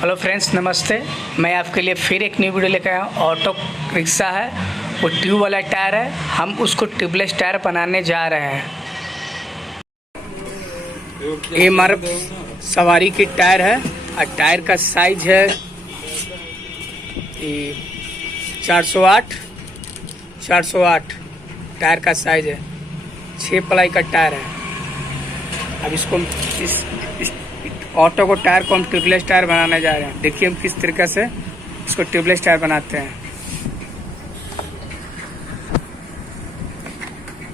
Hello friends, नमस्ते। मैं आपके लिए फिर एक न्यू वीडियो लेकर आया हूँ। ऑटो रिक्शा है, वो ट्यूब वाला टायर है। हम उसको ट्यूबलेस टायर बनाने जा रहे हैं। ये हमारा सवारी की टायर है और टायर का साइज है 408 टायर का साइज है। 6 प्लाई का टायर है। अब इसको इस ऑटो को टायर को हम ट्यूबलेस टायर बनाने जा रहे हैं। देखिए हम किस तरीके से इसको ट्यूबलेस टायर बनाते हैं।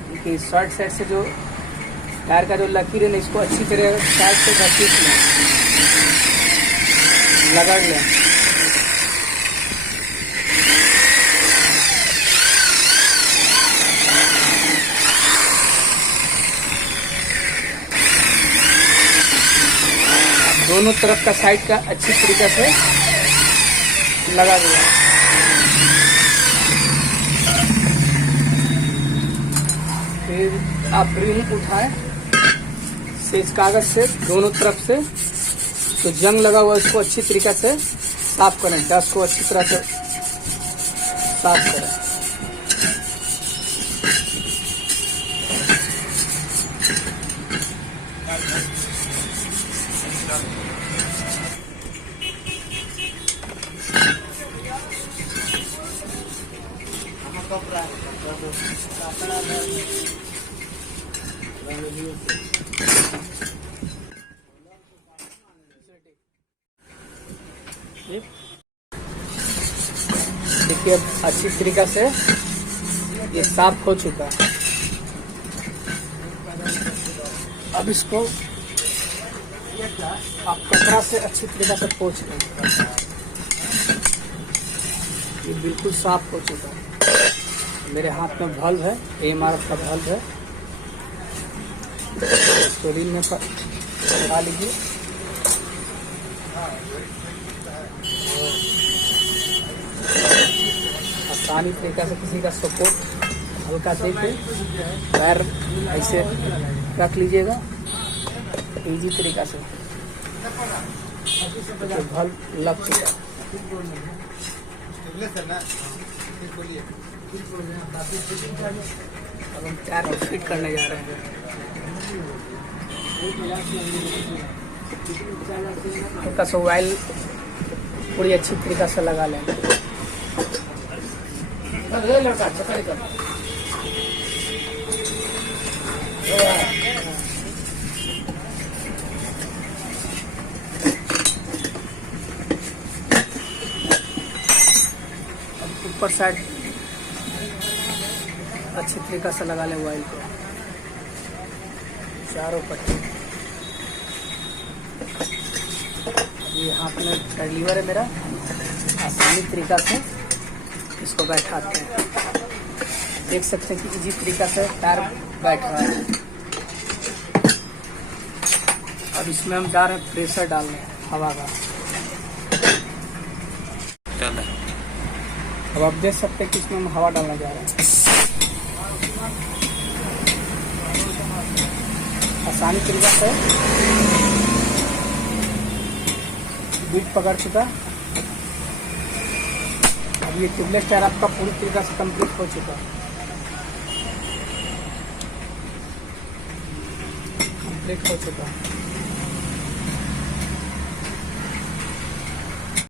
देखिए शॉर्ट साइड से जो टायर का जो लकीर है ना, इसको अच्छी तरह साइड से घसीट लें, रगड़ लें। दोनों तरफ का साइड का अच्छी तरीके से लगा दिया। फिर आप रिम उठाएं सेज कागज से दोनों तरफ से, तो जंग लगा हुआ इसको अच्छी तरीके से साफ करें। डस्ट को अच्छी तरह से साफ करें। देखिए अब अच्छी तरीके से ये साफ हो चुका है। अब इसको आप कपड़ा से अच्छी तरीके से पोंछ लें। ये बिल्कुल साफ हो चुका है। मेरे हाथ में बल्ब है, AMRF का बल्ब है। इसको रील में लगा लीजिए। आसानी तरीके से किसी का सपोर्ट हल्का दे के पैर ऐसे रख लीजिएगा, इजी तरीका से। तो बल्ब लग चुका है। अब हम टायर को फिट करने जा रहे हैं। हल्का सा ऑयल पूरी अच्छी तरीके से लगा लेंगे। लड़का चक्कर कर ऊपर साइड अच्छी तरीके से लगा लें ऑयल को चारों पट्टी। ये हाथ में कैलीवर है मेरा, आसानी तरीका से इसको बैठाते हैं। देख सकते हैं कि इजी तरीका से टायर बैठ रहा है। अब इसमें हम जा रहे हैं प्रेशर डालने हवा का। अब आप देख सकते हैं कि इसमें हम हवा डालने जा रहे हैं। आसानी तरीका से बीट पकड़ चुका। अब ये ट्यूबलेस टायर आपका पूरी तरीके से कंप्लीट हो चुका है। कंप्लीट हो चुका है।